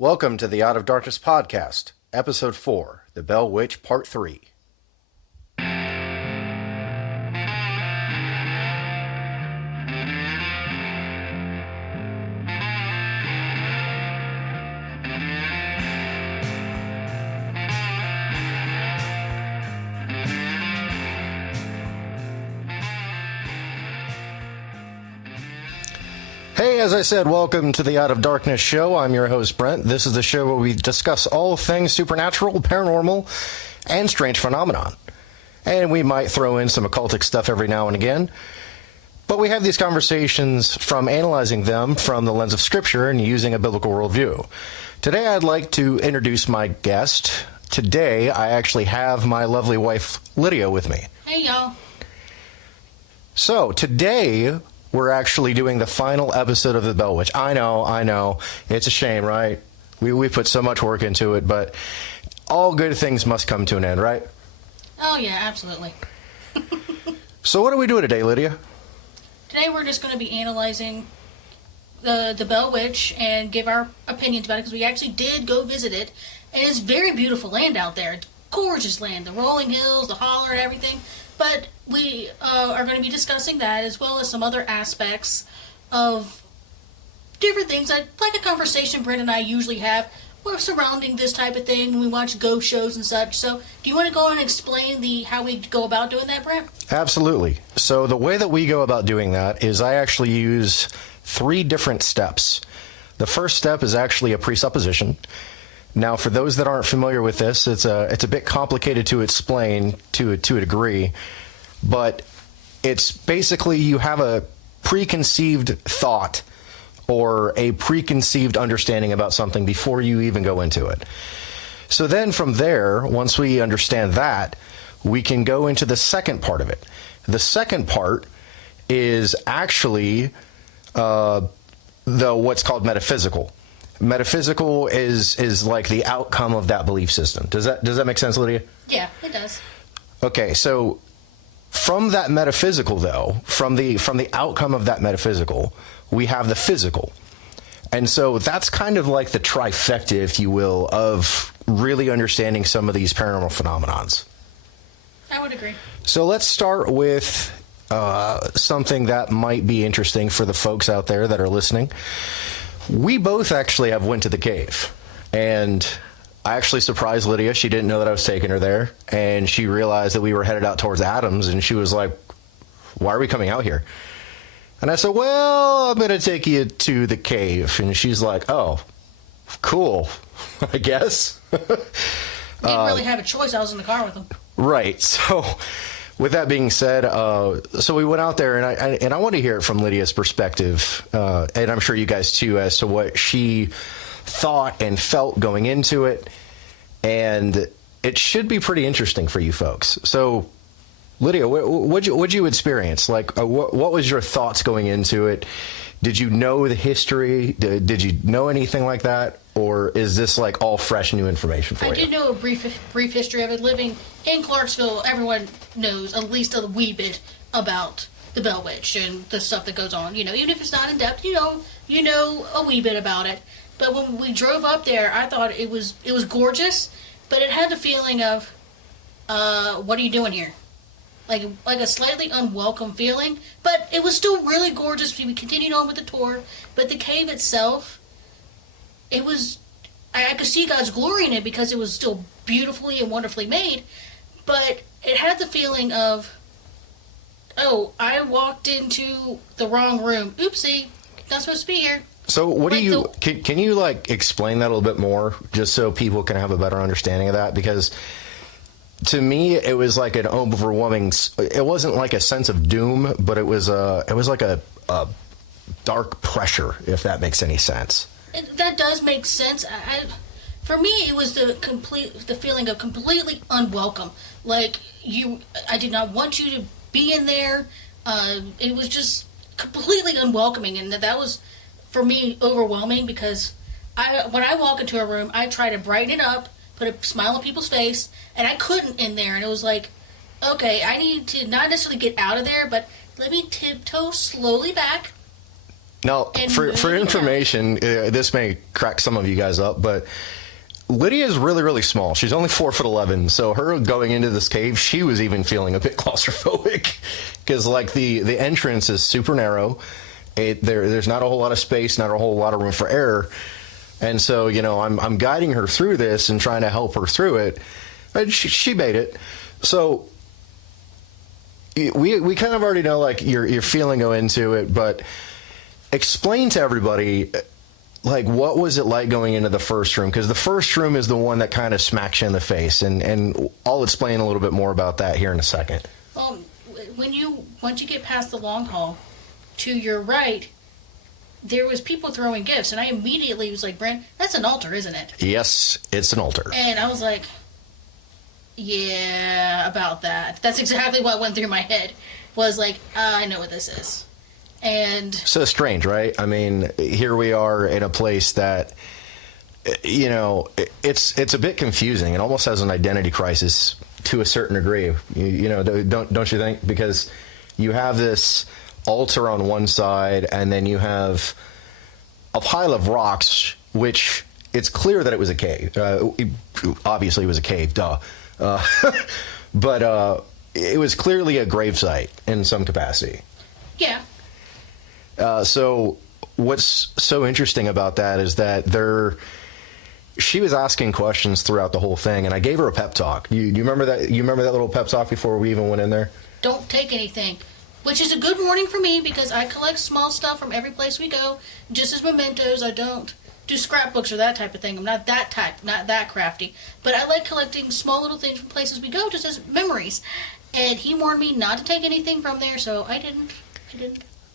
Welcome to the Out of Darkness podcast, episode 4, The Bell Witch, part 3. Hey, as I said, welcome to the Out of Darkness show. I'm your host, Brent. This is the show where we discuss all things supernatural, paranormal, and strange phenomenon. And we might throw in some occultic stuff every now and again. But we have these conversations from analyzing them from the lens of Scripture and using a biblical worldview. Today, I'd like to introduce my guest. Today, I actually have my lovely wife, Lydia, with me. Hey, y'all. So, today, we're actually doing the final episode of The Bell Witch. I know. It's a shame, right? We put so much work into it, but all good things must come to an end, right? Oh, yeah, absolutely. So what are we doing today, Lydia? Today we're just going to be analyzing the Bell Witch and give our opinions about it, because we actually did go visit it, and it's very beautiful land out there. It's gorgeous land, the rolling hills, the holler and everything. But we are going to be discussing that, as well as some other aspects of different things, like a conversation Brent and I usually have. We're surrounding this type of thing when we watch ghost shows and such. So, do you want to go and explain how we go about doing that, Brent? Absolutely. So the way that we go about doing that is I actually use 3 different steps. The first step is actually a presupposition. Now, for those that aren't familiar with this, it's a bit complicated to explain to a degree, but it's basically you have a preconceived thought or a preconceived understanding about something before you even go into it. So then from there, once we understand that, we can go into the second part of it. The second part is actually what's called metaphysical. Metaphysical is like the outcome of that belief system. Does that make sense, Lydia? Yeah, it does. Okay, so from that metaphysical, though, from the outcome of that metaphysical, we have the physical. And so that's kind of like the trifecta, if you will, of really understanding some of these paranormal phenomenons. I would agree. So let's start with something that might be interesting for the folks out there that are listening. We both actually have went to the cave, and I actually surprised Lydia. She didn't know that I was taking her there, and she realized that we were headed out towards Adams, and she was like, why are we coming out here? And I said, well, I'm going to take you to the cave. And she's like, oh, cool, I guess. Didn't really have a choice. I was in the car with them. Right. So with that being said, so we went out there, and I want to hear it from Lydia's perspective, and I'm sure you guys too, as to what she thought and felt going into it. And it should be pretty interesting for you folks. So, Lydia, what'd you experience? Like, what was your thoughts going into it? Did you know the history? Did you know anything like that? Or is this like all fresh new information for you? I did know a brief history of it. Living in Clarksville, everyone knows at least a wee bit about the Bell Witch and the stuff that goes on. You know, even if it's not in depth, you know a wee bit about it. But when we drove up there, I thought it was gorgeous, but it had the feeling of, what are you doing here? Like a slightly unwelcome feeling, but it was still really gorgeous. We continued on with the tour, but the cave itself, it was, I could see God's glory in it because it was still beautifully and wonderfully made, but it had the feeling of, oh, I walked into the wrong room. Oopsie, not supposed to be here. So what do you, can you like explain that a little bit more, just so people can have a better understanding of that? Because to me, it was like an overwhelming, it wasn't like a sense of doom, but it was like a dark pressure, if that makes any sense. That does make sense. For me, it was the feeling of completely unwelcome. Like, I did not want you to be in there. It was just completely unwelcoming, and that was, for me, overwhelming, because when I walk into a room, I try to brighten it up, put a smile on people's face, and I couldn't in there, and it was like, okay, I need to not necessarily get out of there, but let me tiptoe slowly back Now, And for moving information, this may crack some of you guys up, but Lydia is really, really small. She's only 4'11", so her going into this cave, she was even feeling a bit claustrophobic because, like, the entrance is super narrow. There's not a whole lot of space, not a whole lot of room for error, and so I'm guiding her through this and trying to help her through it, and she made it. So we kind of already know like your feeling go into it, but explain to everybody, like, what was it like going into the first room? Because the first room is the one that kind of smacks you in the face, and I'll explain a little bit more about that here in a second. Well, once you get past the long hall, to your right, there was people throwing gifts, and I immediately was like, Brent, that's an altar, isn't it? Yes, it's an altar. And I was like, yeah, about that. That's exactly what went through my head. Was like, I know what this is. And so strange, right? I mean, here we are in a place that, it's a bit confusing. It almost has an identity crisis to a certain degree. Don't you think? Because you have this altar on one side, and then you have a pile of rocks, which it's clear that it was a cave. Obviously, it was a cave, duh. But it was clearly a gravesite in some capacity. yeah, So what's so interesting about that is that she was asking questions throughout the whole thing, and I gave her a pep talk. You remember that? You remember that little pep talk before we even went in there? don't take anything. Which is a good warning for me because I collect small stuff from every place we go, just as mementos. I don't do scrapbooks or that type of thing. I'm not that type, not that crafty. But I like collecting small little things from places we go just as memories. And he warned me not to take anything from there, so I didn't.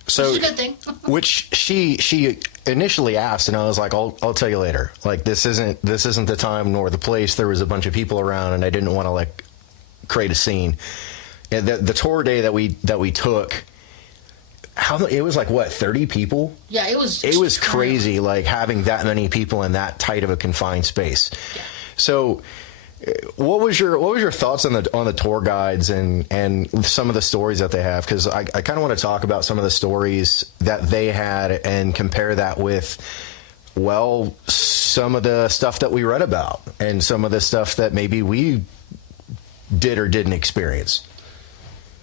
So, which is a good thing. Which she initially asked, and I was like, I'll tell you later. Like, this isn't the time nor the place. There was a bunch of people around, and I didn't want to like create a scene. And the tour day that we took, it was like what, 30 people? Yeah, it was. It was crazy, like having that many people in that tight of a confined space. Yeah. So, what was your thoughts on the tour guides and some of the stories that they have? Because I kind of want to talk about some of the stories that they had and compare that with, well, some of the stuff that we read about and some of the stuff that maybe we did or didn't experience.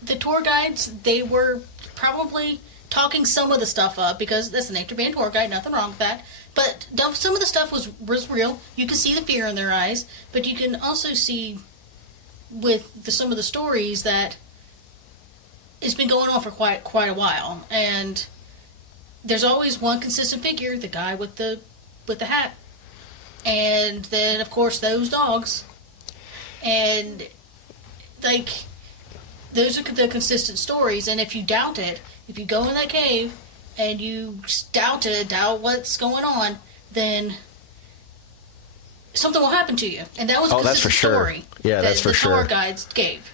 The tour guides, they were probably talking some of the stuff up because that's the nature of being a tour guide, nothing wrong with that. But some of the stuff was real. You can see the fear in their eyes, but you can also see with some of the stories that it's been going on for quite a while. And there's always one consistent figure, the guy with the hat. And then, of course, those dogs. And, like, those are the consistent stories, and if you doubt it, if you go in that cave and you doubt what's going on, then something will happen to you. And that was a consistent that's for sure. story. Yeah, that's for sure. The tour guides gave.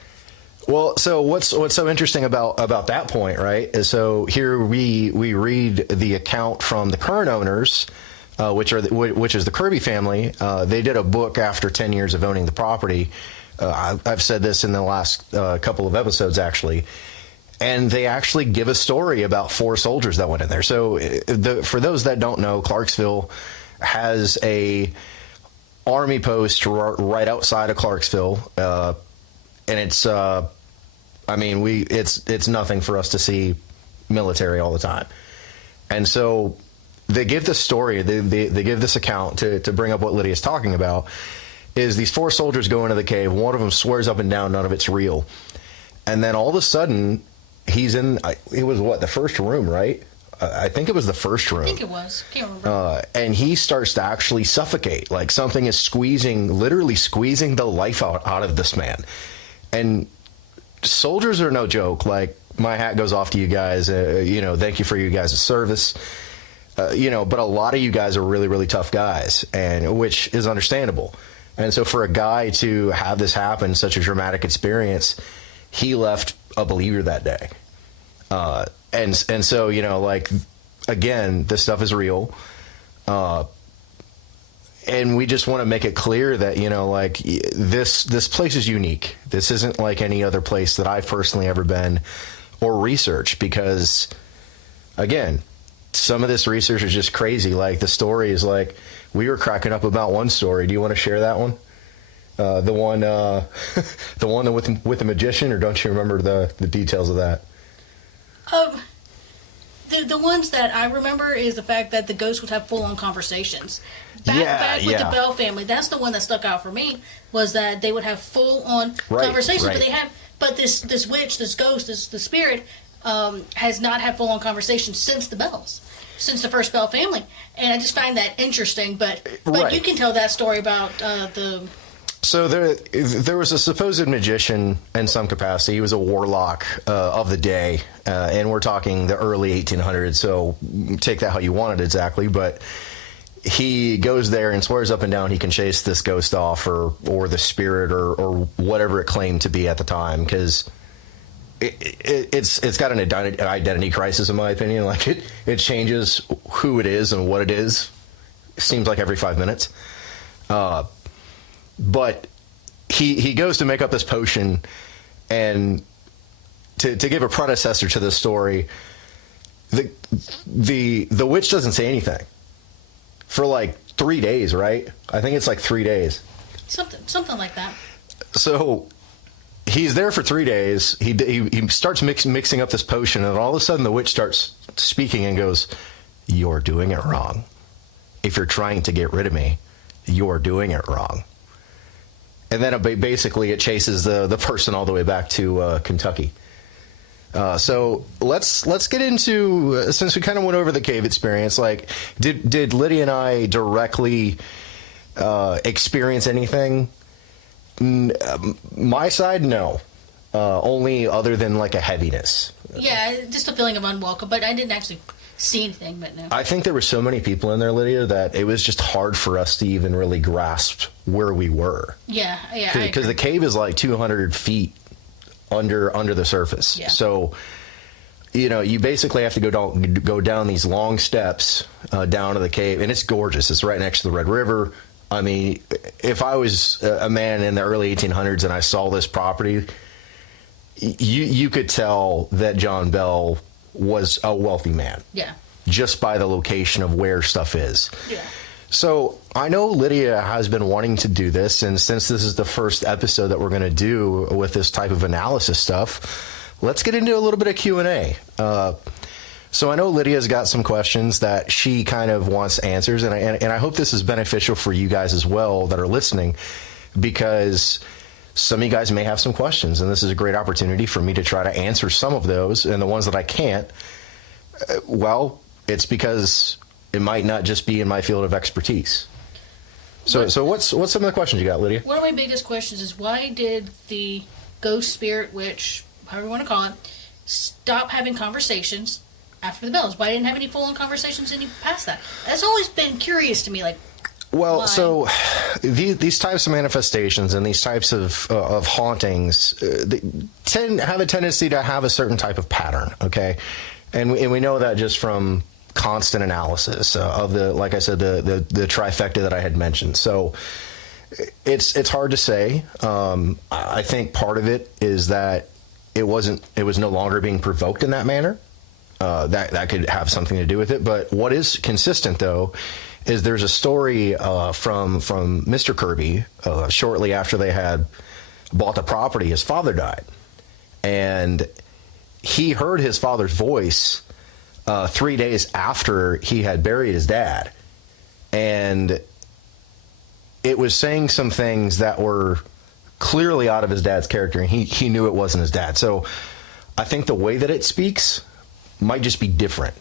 Well, so what's so interesting about that point, right? Is so here we read the account from the current owners, which is the Kirby family. They did a book after 10 years of owning the property. I've said this in the last couple of episodes, actually. And they actually give a story about 4 soldiers that went in there. So for those that don't know, Clarksville has a army post right outside of Clarksville. And it's, it's nothing for us to see military all the time. And so they give this story, they give this account to bring up what Lydia's talking about. Is these 4 soldiers go into the cave. One of them swears up and down none of it's real. And then all of a sudden, he's in, it was what, the first room, right? I think it was the first room. I think it was. Can't remember. And he starts to actually suffocate. Like something is literally squeezing the life out of this man. And soldiers are no joke. Like, my hat goes off to you guys. Thank you for you guys' service. But a lot of you guys are really, really tough guys, and which is understandable. And so for a guy to have this happen, such a dramatic experience, he left a believer that day. And so, again, this stuff is real. And we just want to make it clear that, this place is unique. This isn't like any other place that I've personally ever been or researched because, again, some of this research is just crazy. Like the story is like, we were cracking up about one story. Do you want to share that one? The one, the one with the magician, or don't you remember the details of that? The ones that I remember is the fact that the ghosts would have full-on conversations. Back with the Bell family, that's the one that stuck out for me, was that they would have full-on conversations. Right. But this witch, this ghost, the spirit, has not had full-on conversations since the Bells, since the first Bell family. And I just find that interesting. But you can tell that story about the... So there was a supposed magician in some capacity. He was a warlock of the day, and we're talking the early 1800s, so take that how you want it exactly, but he goes there and swears up and down he can chase this ghost off or the spirit or whatever it claimed to be at the time, because it's got an identity crisis, in my opinion. Like it changes who it is and what it is. It seems like every 5 minutes. But he goes to make up this potion, and to give a predecessor to this story, the witch doesn't say anything for like 3 days, right? I think it's like 3 days. Something like that. So he's there for 3 days. He starts mixing up this potion, and all of a sudden the witch starts speaking and goes, "You're doing it wrong. If you're trying to get rid of me, you're doing it wrong." And then basically it chases the person all the way back to Kentucky. So let's get into, since we kind of went over the cave experience, like did Lydia and I directly experience anything? My side, no. Only other than like a heaviness. Yeah, just a feeling of unwelcome, but I didn't actually see anything, but no. I think there were so many people in there, Lydia, that it was just hard for us to even really grasp where we were. Yeah. Because the cave is like 200 feet under the surface. Yeah. So, you basically have to go down these long steps down to the cave, and it's gorgeous. It's right next to the Red River. I mean, if I was a man in the early 1800s and I saw this property, you could tell that John Bell was a wealthy man. Yeah. Just by the location of where stuff is. Yeah. So I know Lydia has been wanting to do this, and since this is the first episode that we're going to do with this type of analysis stuff, let's get into a little bit of Q&A. So I know Lydia's got some questions that she kind of wants answers, and I hope this is beneficial for you guys as well that are listening, because some of you guys may have some questions, and this is a great opportunity for me to try to answer some of those. And the ones that I can't, well, it's because it might not just be in my field of expertise. So what's some of the questions you got, Lydia? One of my biggest questions is, why did the ghost, spirit, witch, however you want to call it, stop having conversations after the Bells? Why didn't have any full-on conversations any past that? That's always been curious to me, like, well, why? So these types of manifestations and these types of hauntings they have a tendency to have a certain type of pattern, okay? And we know that just from constant analysis of like I said, the trifecta that I had mentioned. So it's hard to say. I think part of it is that it was no longer being provoked in that manner. That could have something to do with it. But what is consistent, though, is there's a story from Mr. Kirby shortly after they had bought the property. His father died, and he heard his father's voice 3 days after he had buried his dad, and it was saying some things that were clearly out of his dad's character, and he knew it wasn't his dad. So I think the way that it speaks might just be different.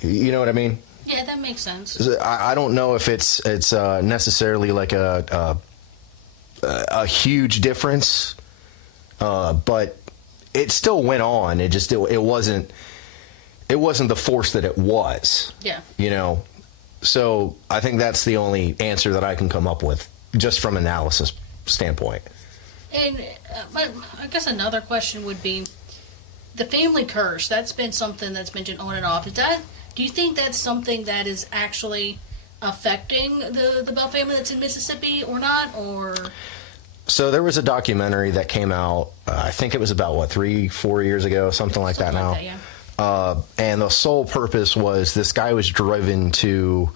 You know what I mean? Yeah, that makes sense. I don't know if it's necessarily like a huge difference, but it still went on. It wasn't the force that it was. Yeah. So I think that's the only answer that I can come up with, just from analysis standpoint. And I guess another question would be the family curse. That's been something that's mentioned on and off. Do you think that's something that is actually affecting the Bell family that's in Mississippi or not? Or so there was a documentary that came out. I think it was about 3-4 years ago, something like that now. Like that, And the sole purpose was this guy was driven to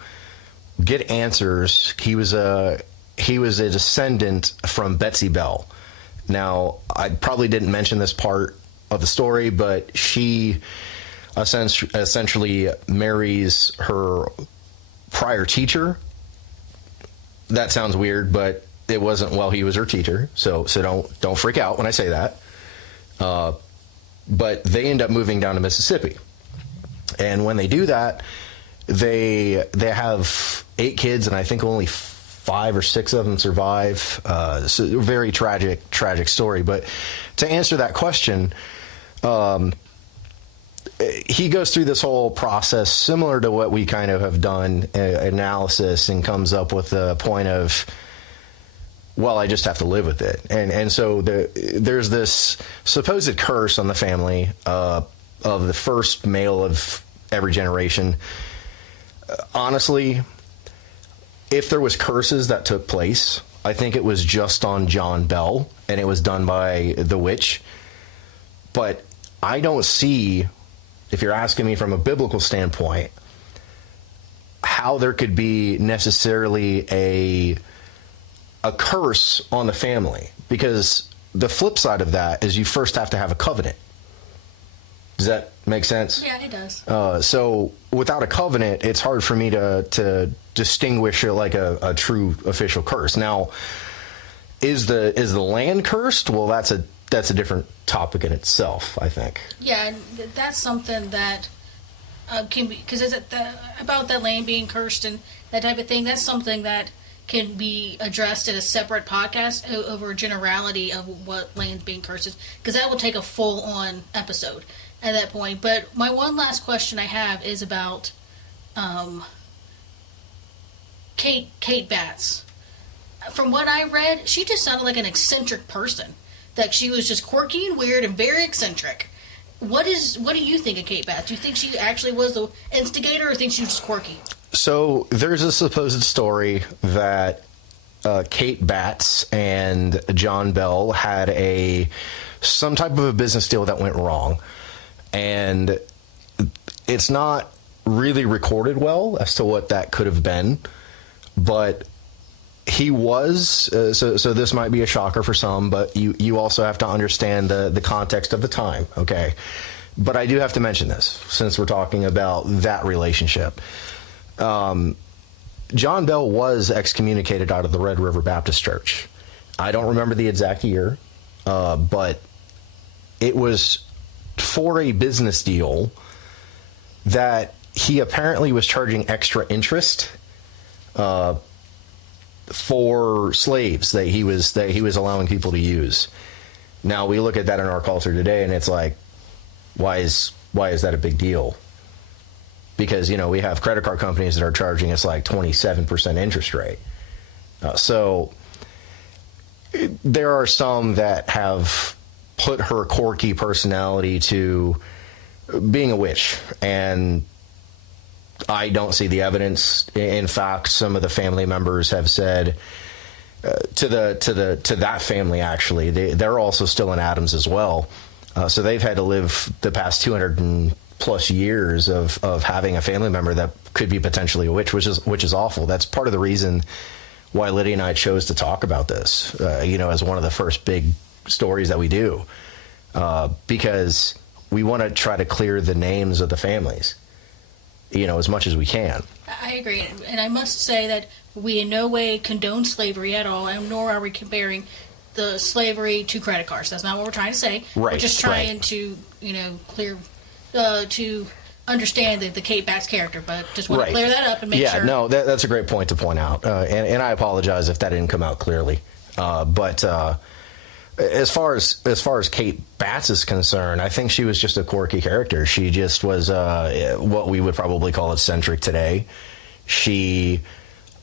get answers. He was a descendant from Betsy Bell. Now, I probably didn't mention this part of the story, but she essentially marries her prior teacher. That sounds weird, but it wasn't while he was her teacher, so don't freak out when I say that. But they end up moving down to Mississippi, and when they do that, they have 8 kids, and I think only 5 or 6 of them survive. So a very tragic story. But to answer that question, he goes through this whole process similar to what we kind of have done, analysis, and comes up with the point of, well, I just have to live with it. And so there's this supposed curse on the family of the first male of every generation. Honestly, if there was curses that took place, I think it was just on John Bell, and it was done by the witch. But I don't see, if you're asking me from a biblical standpoint, how there could be necessarily a curse on the family, because the flip side of that is you first have to have a covenant. Does that make sense? Yeah, it does. So without a covenant, it's hard for me to distinguish it like a true official curse. Now, is the land cursed? Well, that's a different topic in itself, I think. Yeah, and that's something that can be, because about that land being cursed and that type of thing. That's something that can be addressed in a separate podcast over a generality of what land's being cursed, because that will take a full-on episode at that point. But my one last question I have is about Kate Batts. From what I read, she just sounded like an eccentric person. That she was just quirky and weird and very eccentric. What do you think of Kate Batts? Do you think she actually was the instigator, or think she was just quirky? So there's a supposed story that Kate Batts and John Bell had some type of a business deal that went wrong, and it's not really recorded well as to what that could have been, but he was so this might be a shocker for some, but you also have to understand the context of the time, okay? But I do have to mention this since we're talking about that relationship. John Bell was excommunicated out of the Red River Baptist Church. I don't remember the exact year, but it was for a business deal that he apparently was charging extra interest for slaves that he was allowing people to use. Now we look at that in our culture today, and it's like, why is that a big deal? Because we have credit card companies that are charging us like 27% interest rate. So there are some that have put her quirky personality to being a witch, and I don't see the evidence. In fact, some of the family members have said to that family, actually, they're also still in Adams as well. So they've had to live the past 200 and plus years of having a family member that could be potentially a witch, which is awful. That's part of the reason why Lydia and I chose to talk about this, as one of the first big stories that we do, because we want to try to clear the names of the families, as much as we can. I agree, and I must say that we in no way condone slavery at all, and nor are we comparing the slavery to credit cards. That's not what we're trying to say. Right. We're just trying to, clear, to understand the Kate Batts character, but just want to clear that up and make sure. Yeah, no, that's a great point to point out, and I apologize if that didn't come out clearly. But as far as Kate Batts is concerned, I think she was just a quirky character. She just was what we would probably call eccentric today. She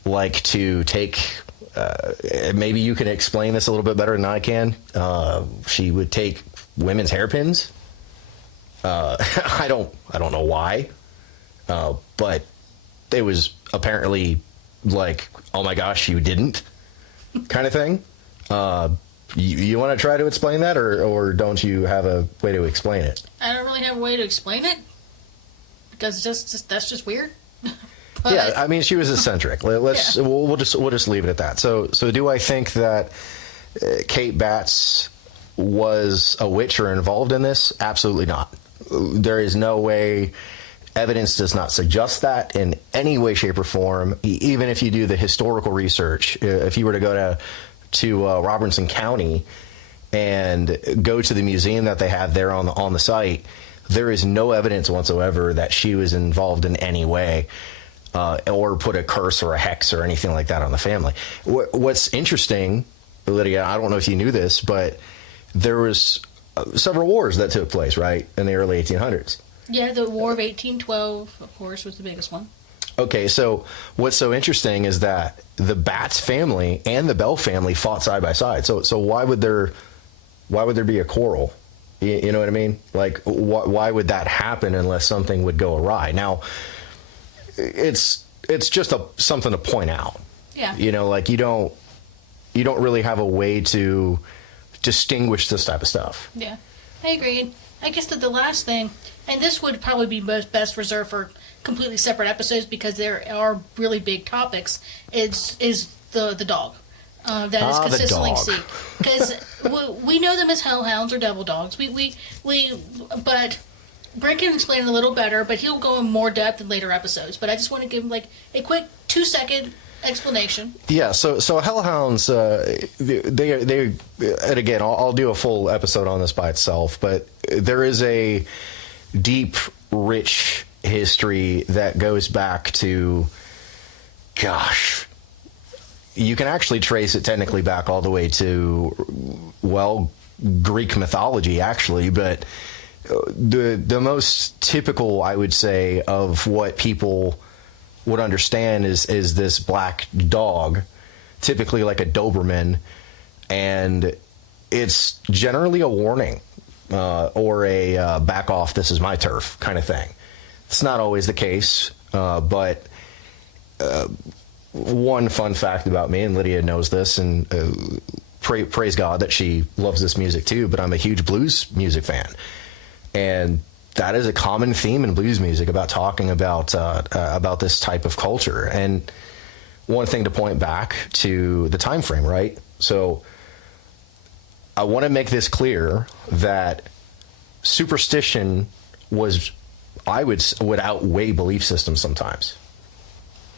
liked to take. Maybe you can explain this a little bit better than I can. She would take women's hairpins. I don't know why, but it was apparently like, oh my gosh, you didn't, kind of thing. You want to try to explain that, or don't you have a way to explain it? I don't really have a way to explain it. because that's just weird. But, yeah, I mean, she was eccentric. Let's Yeah. we'll just leave it at that. So do I think that Kate Batts was a witch or involved in this? Absolutely not. There is no way. Evidence does not suggest that in any way, shape, or form. Even if you do the historical research, if you were to go to Robertson County and go to the museum that they have there on the site, there is no evidence whatsoever that she was involved in any way, or put a curse or a hex or anything like that on the family. What's interesting, Lydia, I don't know if you knew this, but there was several wars that took place, right, in the early 1800s. Yeah, the War of 1812, of course, was the biggest one. Okay, so what's so interesting is that the Batts family and the Bell family fought side by side. So why would there be a quarrel? You know what I mean? Like, why would that happen unless something would go awry? Now, it's just something to point out. Yeah. You know, like you don't really have a way to distinguish this type of stuff. Yeah, I agree. I guess that the last thing, and this would probably be best reserved for completely separate episodes because there are really big topics, is the dog. That is consistently seen. Because we know them as hellhounds or devil dogs. But Brent can explain it a little better, but he'll go in more depth in later episodes. But I just want to give him like a quick 2-second explanation. Yeah, so hellhounds, they and again, I'll do a full episode on this by itself, but there is a deep, rich history that goes back to, gosh, you can actually trace it technically back all the way to, well, Greek mythology, actually, but the most typical, I would say, of what people would understand is this black dog, typically like a Doberman, and it's generally a warning or a back off, this is my turf kind of thing. It's not always the case, but one fun fact about me, and Lydia knows this, and praise God that she loves this music too, but I'm a huge blues music fan. And that is a common theme in blues music about talking about this type of culture. And one thing to point back to the time frame, right? So I want to make this clear that superstition would outweigh belief systems sometimes.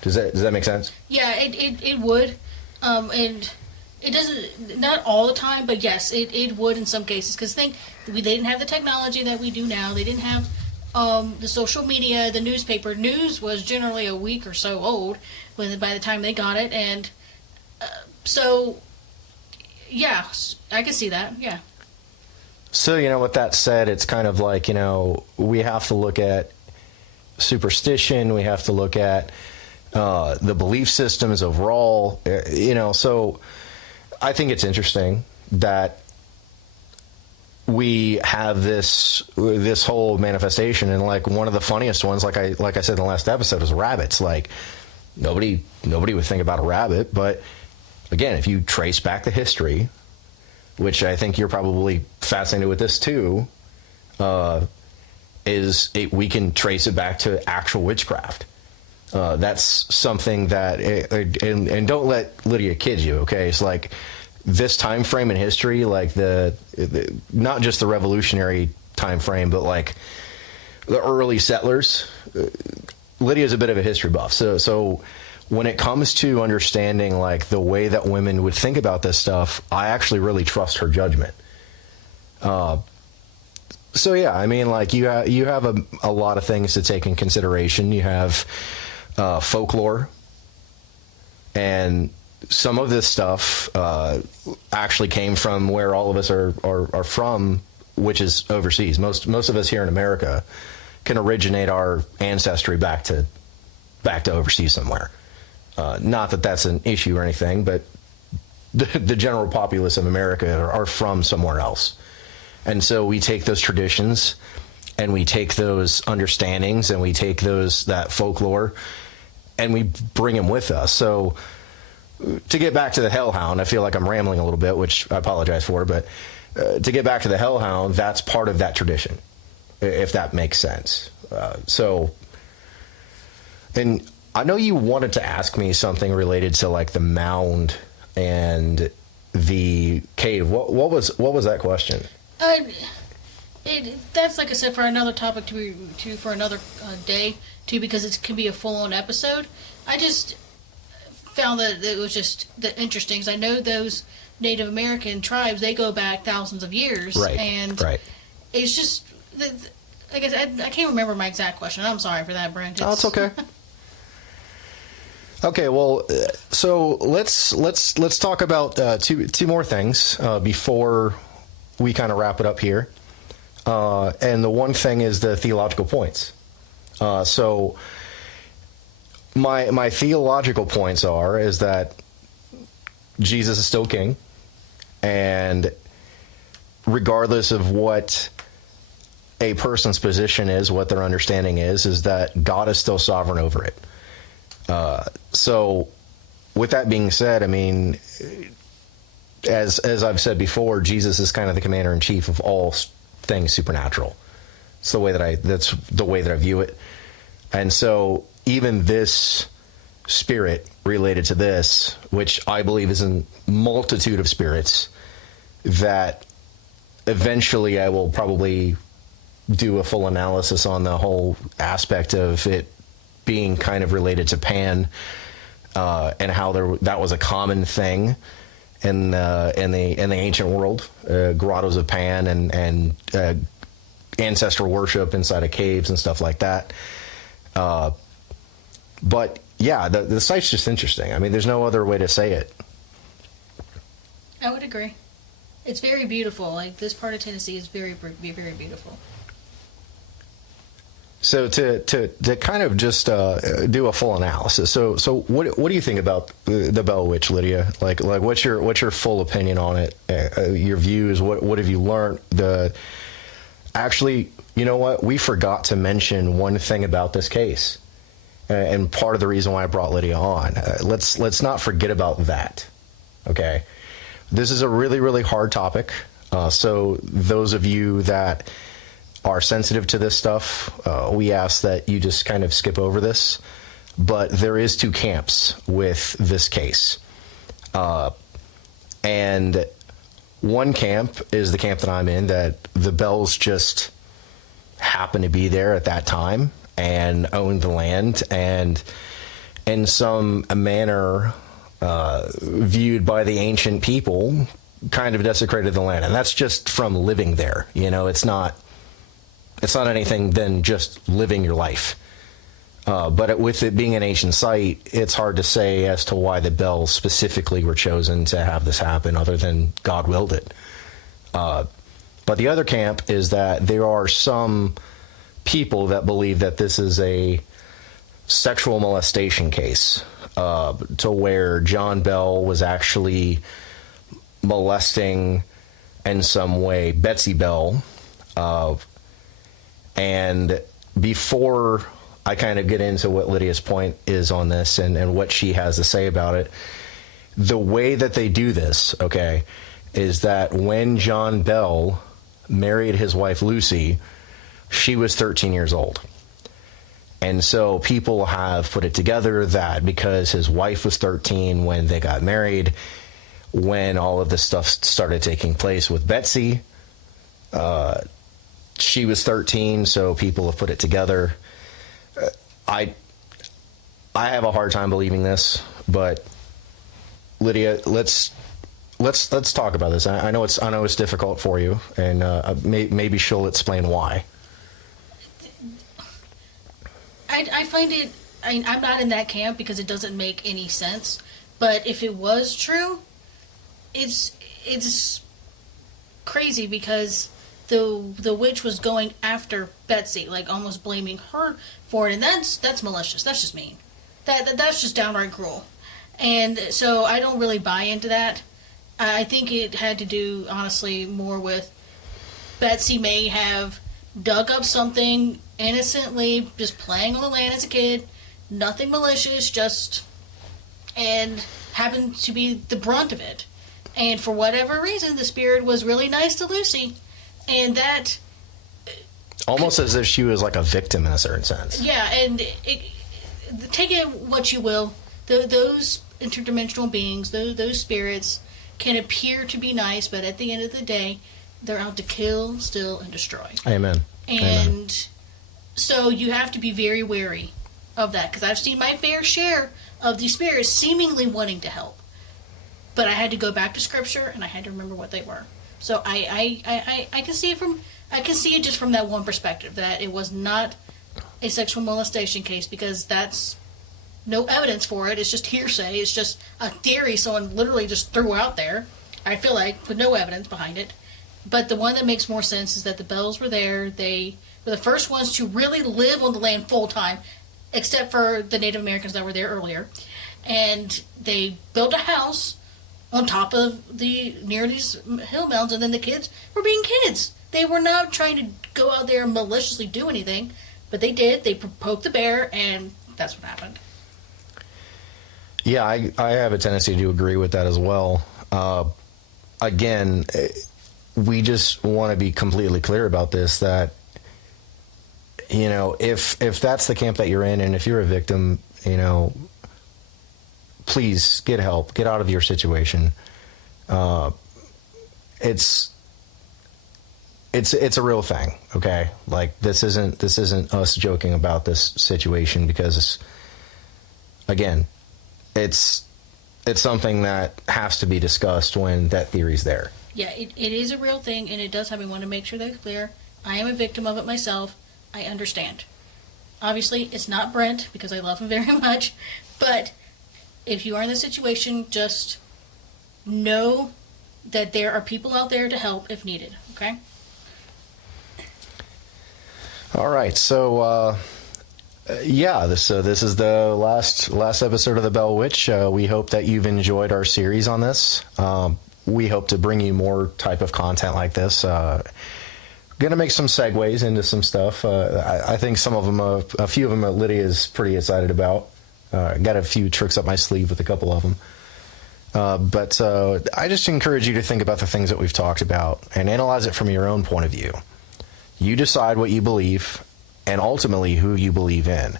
Does that make sense? Yeah, it would, and it doesn't, not all the time, but yes, it would in some cases. Because they didn't have the technology that we do now. They didn't have the social media, the newspaper. News was generally a week or so old by the time they got it, and so yeah, I can see that. Yeah. So, with that said, it's kind of like, we have to look at superstition. We have to look at the belief systems overall, so I think it's interesting that we have this whole manifestation, and like one of the funniest ones, like I said in the last episode, is rabbits. Like nobody would think about a rabbit, but again, if you trace back the history, which I think you're probably fascinated with this too, we can trace it back to actual witchcraft. That's something that, and don't let Lydia kid you, okay? It's like this time frame in history, like the not just the revolutionary time frame, but like the early settlers. Lydia's a bit of a history buff, so when it comes to understanding like the way that women would think about this stuff, I actually really trust her judgment. So yeah, I mean, like you have a lot of things to take in consideration. You have folklore, and some of this stuff actually came from where all of us are from, which is overseas. Most of us here in America can originate our ancestry back to overseas somewhere. Not that that's an issue or anything, but the general populace of America are from somewhere else. And so we take those traditions and we take those understandings and we take that folklore and we bring them with us. So to get back to the hellhound, I feel like I'm rambling a little bit, which I apologize for, but to get back to the hellhound, that's part of that tradition, if that makes sense. So And I know you wanted to ask me something related to like the mound and the cave. What was that question? That's like I said, for another topic for another day too, because it can be a full on episode. I just found that it was just interesting, because I know those Native American tribes, they go back thousands of years, Right. And right. it's just like I said, I can't remember my exact question. I'm sorry for that, Brent. Oh, it's okay. Okay, well, so let's talk about two more things before we kind of wrap it up here. And the one thing is the theological points. So my theological points is that Jesus is still king, and regardless of what a person's position is, what their understanding is that God is still sovereign over it. So with that being said, I mean, as I've said before, Jesus is kind of the commander in chief of all things supernatural. It's that's the way that I view it. And so even this spirit related to this, which I believe is a multitude of spirits, that eventually I will probably do a full analysis on the whole aspect of it being kind of related to Pan, and how that was a common thing in the ancient world, grottos of Pan and ancestral worship inside of caves and stuff like that. But yeah, the site's just interesting. I mean, there's no other way to say it. I would agree. It's very beautiful. Like, this part of Tennessee is very, very beautiful. So to kind of just do a full analysis. So what do you think about the Bell Witch, Lydia? Like what's your full opinion on it? Your views? What have you learned? Actually, you know what? We forgot to mention one thing about this case, and part of the reason why I brought Lydia on. Let's not forget about that. Okay, this is a really, really hard topic. So those of you that are sensitive to this stuff, we ask that you just kind of skip over this. But there is two camps with this case. And one camp is the camp that I'm in, that the Bells just happened to be there at that time and owned the land, and in some manner viewed by the ancient people, kind of desecrated the land. And that's just from living there. You know, it's not anything than just living your life. But with it being an ancient site, it's hard to say as to why the Bells specifically were chosen to have this happen, other than God willed it. But the other camp is that there are some people that believe that this is a sexual molestation case, to where John Bell was actually molesting in some way Betsy Bell. And before I kind of get into what Lydia's point is on this and what she has to say about it, the way that they do this, okay, is that when John Bell married his wife Lucy, she was 13 years old. And so people have put it together that because his wife was 13 when they got married, when all of this stuff started taking place with Betsy, she was 13, so people have put it together. I have a hard time believing this, but Lydia, let's talk about this. I know it's difficult for you, and maybe she'll explain why. I find it. I'm not in that camp because it doesn't make any sense. But if it was true, it's crazy, because the witch was going after Betsy, like almost blaming her for it, and that's malicious. That's just mean. That's just downright cruel. And so I don't really buy into that. I think it had to do, honestly, more with Betsy may have dug up something innocently, just playing on the land as a kid, nothing malicious, and happened to be the brunt of it. And for whatever reason, the spirit was really nice to Lucy. And that... Almost as if she was like a victim in a certain sense. Yeah, and take it what you will. Those interdimensional beings, those spirits, can appear to be nice, but at the end of the day, they're out to kill, steal, and destroy. Amen. And so you have to be very wary of that, because I've seen my fair share of these spirits seemingly wanting to help, but I had to go back to Scripture and I had to remember what they were. So I can see it just from that one perspective, that it was not a sexual molestation case, because that's no evidence for it. It's just hearsay. It's just a theory someone literally just threw out there, I feel like, with no evidence behind it. But the one that makes more sense is that the Bells were there. They were the first ones to really live on the land full time, except for the Native Americans that were there earlier. And they built a house on top of near these hill mountains, and then the kids were being kids. They were not trying to go out there and maliciously do anything, but they did. They poked the bear, and that's what happened. Yeah, I have a tendency to agree with that as well. Again, we just want to be completely clear about this, that, you know, if that's the camp that you're in, and if you're a victim, you know, please get help, get out of your situation. It's a real thing, okay? Like, this isn't us joking about this situation, because, again, it's something that has to be discussed when that theory's there. Yeah, it is a real thing, and it does have me want to make sure that's clear. I am a victim of it myself. I understand. Obviously, it's not Brent, because I love him very much, but if you are in this situation, just know that there are people out there to help if needed, okay? All right, so this is the last episode of the Bell Witch. We hope that you've enjoyed our series on this. We hope to bring you more type of content like this. Gonna make some segues into some stuff. I think some of them, a few of them, Lydia is pretty excited about. Got a few tricks up my sleeve with a couple of them. But I just encourage you to think about the things that we've talked about and analyze it from your own point of view. You decide what you believe and ultimately who you believe in.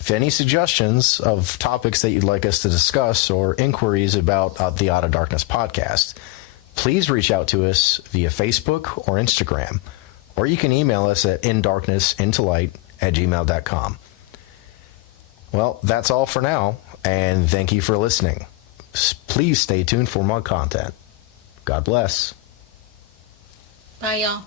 If any suggestions of topics that you'd like us to discuss or inquiries about the Out of Darkness podcast, please reach out to us via Facebook or Instagram, or you can email us at indarknessintolight@gmail.com. Well, that's all for now, and thank you for listening. Please stay tuned for more content. God bless. Bye, y'all.